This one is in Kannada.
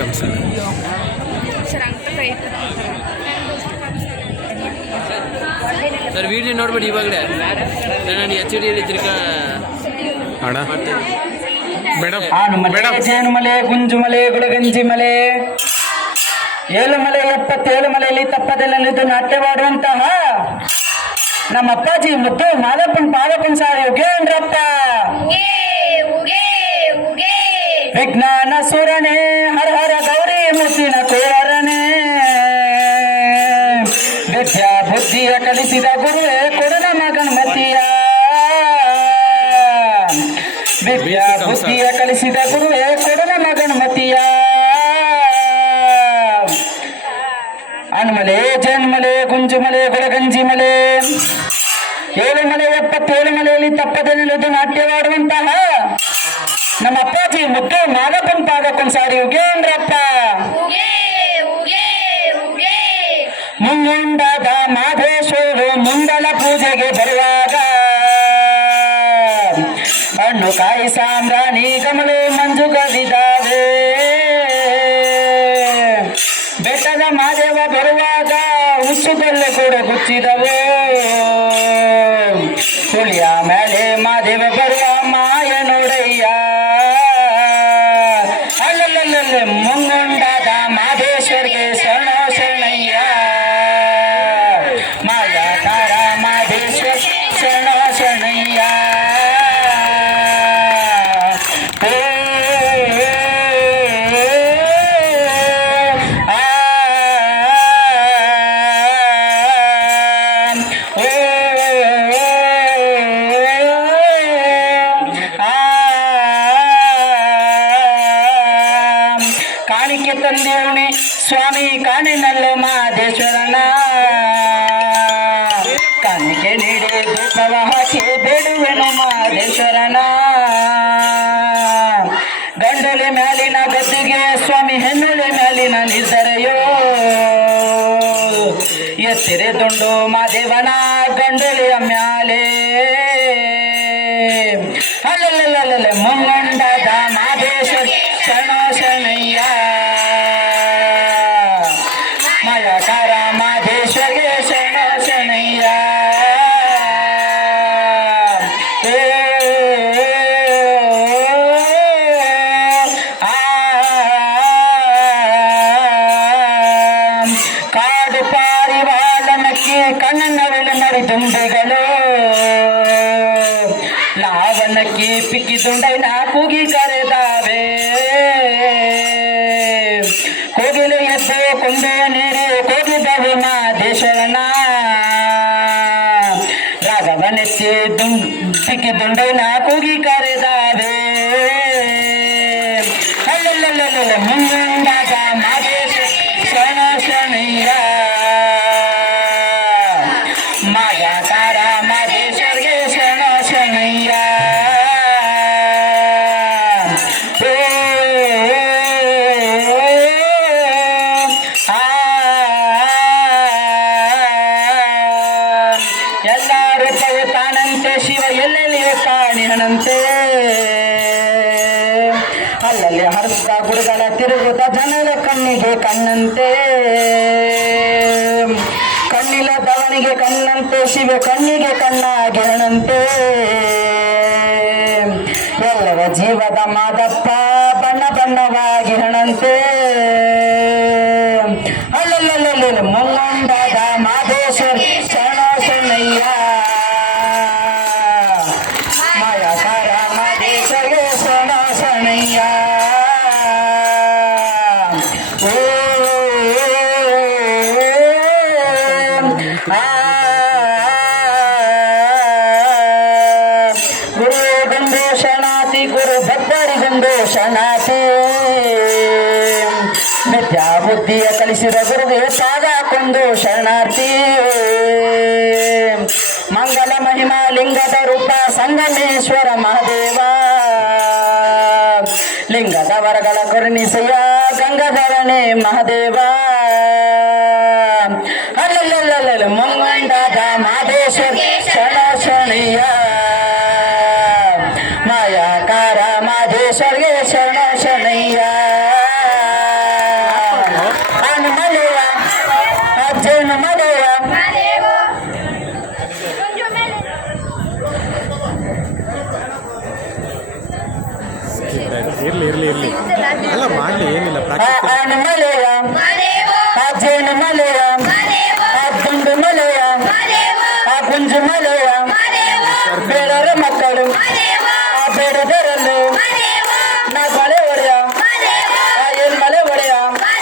ಕಂಸ. ಸರ್ ವಿಡಿಯೋ ನೋಡ್ಬೇಡಿ ಇವಾಗಲೇ, ನಾನು ಎಚ್ ಡಿಯಲ್ಲಿ ತಿರ್ಗಾ ಅಣ್ಣ ಮಾಡ್ತೇನೆ. ಮೇಡಮ್ ಜೇನುಮಲೆ, ಗುಂಜುಮಲೆ, ಗುಡಗಂಜಿ ಮಲೆ, ಏಳುಮಲೆ 77 ಮಲೆಯಲ್ಲಿ ತಪ್ಪದಲ್ಲಿದ್ದು ನಾಟ್ಯವಾಡುವಂತಹ ನಮ್ಮ ಅಪ್ಪಾಜಿ ಮುದ್ದು ಮಾದಪ್ಪನ್ ಪಾದಪ್ಪನ್ ಸಾರಿ ಯೋಗೇಂದ್ರಪ್ಪ ವಿಜ್ಞಾನ ಸುರನೇ, ಹರ ಹರ ಗೌರಿ ಮುತ್ತಿನ ಕೋರನೇ, ವಿದ್ಯಾ ಬುದ್ಧಿಯ ಕಲಿಸಿದ ಗುರುವೇ ಕೊಡು ನಮ್ಮ ಗಣಮತಿಯ, ವಿದ್ಯಾ ಬುದ್ಧಿಯ ಕಲಿಸಿದ ಗುರುವೇ ಕೊಡು ನಮ್ಮ ಗಣಮತಿಯ. ಅನ್ಮಲೆ, ಜನ್ಮಲೆ, ಗುಂಜುಮಲೆ, ಗುಡಗಂಜಿ ಮಲೆ, 7 ಮಲೆ 77 ಮಲೆಯಲ್ಲಿ ತಪ್ಪದೆ ನಿಲ್ಲದು ನಾಟ್ಯವಾಡುವಂತಹ ನಮ್ಮ ಅಪ್ಪಾಜಿ ಮುದ್ದು ಮಾದಪ್ಪನ್ ಪಾದಪ್ಪನ್ ಸಾರಿ ಯೋಗೇಂದ್ರಪ್ಪ ಮುಂಗುಂಡಾದ ಮಾಧೇಶ್ವರು ಮುಂದಲ ಪೂಜೆಗೆ ಬರುವಾಗ ಹಣ್ಣು ಕಾಯಿ ಸಾಂಬ್ರಾಣಿ ಗಮಲು ಮಂಜು ಕವಿದಾವೆ. ಬೆಟ್ಟದ ಮಾದೇವ ಬರುವಾಗ ಹುಚ್ಚುದಲ್ಲೇ ಕೂಡ ಗುಚ್ಚಿದವೆ. ಹುಲಿಯ ಮೇಲೆ ಮಾದೇವ ಬರುವ ಮಾಯ ನೋಡಯ್ಯ. ಅಲ್ಲಲ್ಲಲ್ಲೇ ಮುಂಗುಂಡಾದ ಮಾದೇಶ್ವರ್ಗೆ ಶರಣ ಶರಣಯ್ಯ. ಮಾಯಾಕಾರ ಮಾದೇಶ್ವರ್ ಶರಣ ಶರಣಯ್ಯ. ಕಾಣಿಕೆ ತಂದೇವಣಿ ಸ್ವಾಮಿ ಕಾಣಿನಲ್ಲೋ ಮಾದೇಶ್ವರನ, ಕಾಣಿಕೆ ನೀಡಿ ದೀಪವ ಹಾಕಿ ಬೇಡುವೆನು ಮಾದೇಶ್ವರನ. ಗಂಡಲೆ ಮ್ಯಾಲಿನ ಗದ್ದಿಗೆ ಸ್ವಾಮಿ ಹೆಣ್ಣುಲೆ ಮ್ಯಾಲಿನ ನಿರ್ಧರೆಯೋ, ಎತ್ತಿರೆ ದುಂಡು ಮಾದೇವನ ಗಂಡಲೆಯ ಮ್ಯಾಲೆ. ಅಲ್ಲಲ್ಲಲ್ಲೇ ಮುಂಗಂಡದ ಮಾದೇಶ್ವರ ಶರಣ ಶರಣಯ್ಯ. ಮಾಯಾಕಾರ ಮಾದೇಶ್ವರ್ಗೆ ಶರಣ ಶರಣಯ್ಯ. ಕಾಡು ಪಾರಿವಾಳನಕ್ಕೆ ಕಣ್ಣನವಿಲು ನರಿದುಂಬೆಗಳು, ಲಾವಣಕ್ಕೆ ಪಿಕ್ಕಿ ದುಂಡೈನ ಕೂಗಿ ಕರೆದಾವೆ. ಕೋಗಿಲೆ ಎದ್ದು ಕೊಂಡೆಯ ನೀರಿ ಕೋಗಿದವೆ ಮಾದೇಶ್ವರನ, ರಾಘವನೆತ್ತಿ ಪಿಕ್ಕಿ ದುಂಡೈನ ಕೂಗಿ ಕರೆದಾವೆ. ಅಲ್ಲಲ್ಲಲ್ಲೇ ಮುಂಗಾದ ಮಾದೇಶ್ವರ ಶರಣ ಶರಣಯ್ಯ. ಮಾಯಾಕಾರ ಮಾದೇಶ್ವರ್ಗೆ ಶರಣ ಶರಣಯ್ಯ. ಎಲ್ಲ ರೂಪವು ತಾನಂತೆ ಶಿವ ಎಲ್ಲೆಲ್ಲಿಯೂ ಕಾಣಿಹನಂತೆ. ಅಲ್ಲಲ್ಲಿ ಹರ್ಷ ಗುರುಗಳ ತಿರುಗುತ್ತ ಜನರ ಕಣ್ಣಿಗೆ ಕಣ್ಣಂತೆ. ಕಣ್ಣಿಲ ದವನಿಗೆ ಕಣ್ಣಂತೆ ಶಿವ ಕಣ್ಣಿಗೆ ಕಣ್ಣಾಗಿರಣಂತೆ. ಎಲ್ಲರ ಜೀವದ ಮಾದಪ್ಪ ಬಣ್ಣ ಬಣ್ಣವಾಗಿರಣಂತೆ. ಅಲ್ಲಲ್ಲಲ್ಲೇ ಮುಂಗಂಡದ ಮಾದೇಶ್ವರ ಶರಣ ಶರಣಯ್ಯ. ಮಾಯಾಕಾರ ಮಾದೇಶ್ವರ್ಗೆ ಶರಣ ಶರಣಯ್ಯ. ಗುರು ಗಂಡು ಶರಣಾತಿ, ಗುರು ಭಕ್ತರಿಗೊಂದು ಶರಣಾತಿ. ವಿದ್ಯಾ ಬುದ್ಧಿಯ ಕಲಿಸಿದ ಗುರುಗೆ ಪಾದಕ್ಕೊಂದು ಶರಣಾರ್ಥಿ. ಮಂಗಲ ಮಹಿಮಾ ಲಿಂಗದ ರೂಪ ಸಂಗಮೇಶ್ವರ ಮಹಾದೇವ. ಲಿಂಗದ ವರಗಳ ಕರುಣಿಸೆಯ ಗಂಗಾಧರನೇ ಮಹಾದೇವ. ಅಲ್ಲಲ್ಲಲ್ಲೇ ಮುಂಗಂಡದ ಮಾದೇಶ್ವರ ಶರಣ ಶರಣಯ್ಯ. ಮಾಯಾಕಾರ ಮಾದೇಶ್ವರ್ಗೆ ಶರಣ ಶರಣಯ್ಯ. ಅಲ್ಲ ಮಾಡಲಿ ಏನಿಲ್ಲ ಆ ಪ್ರಾಕ್ಟೀಸ್ ಆನ ಮಲೆಯ ಆ ಜೇನು ಮಲೆಯ ಆ ದುಂಡು ಮಲೆಯ ಆ ಗುಂಜು ಮಲೆಯ ಬೇಡರ ಮಕ್ಕಳು ಆ ಬೇಡದರಲ್ಲೂ ನಾ ಬಳೆ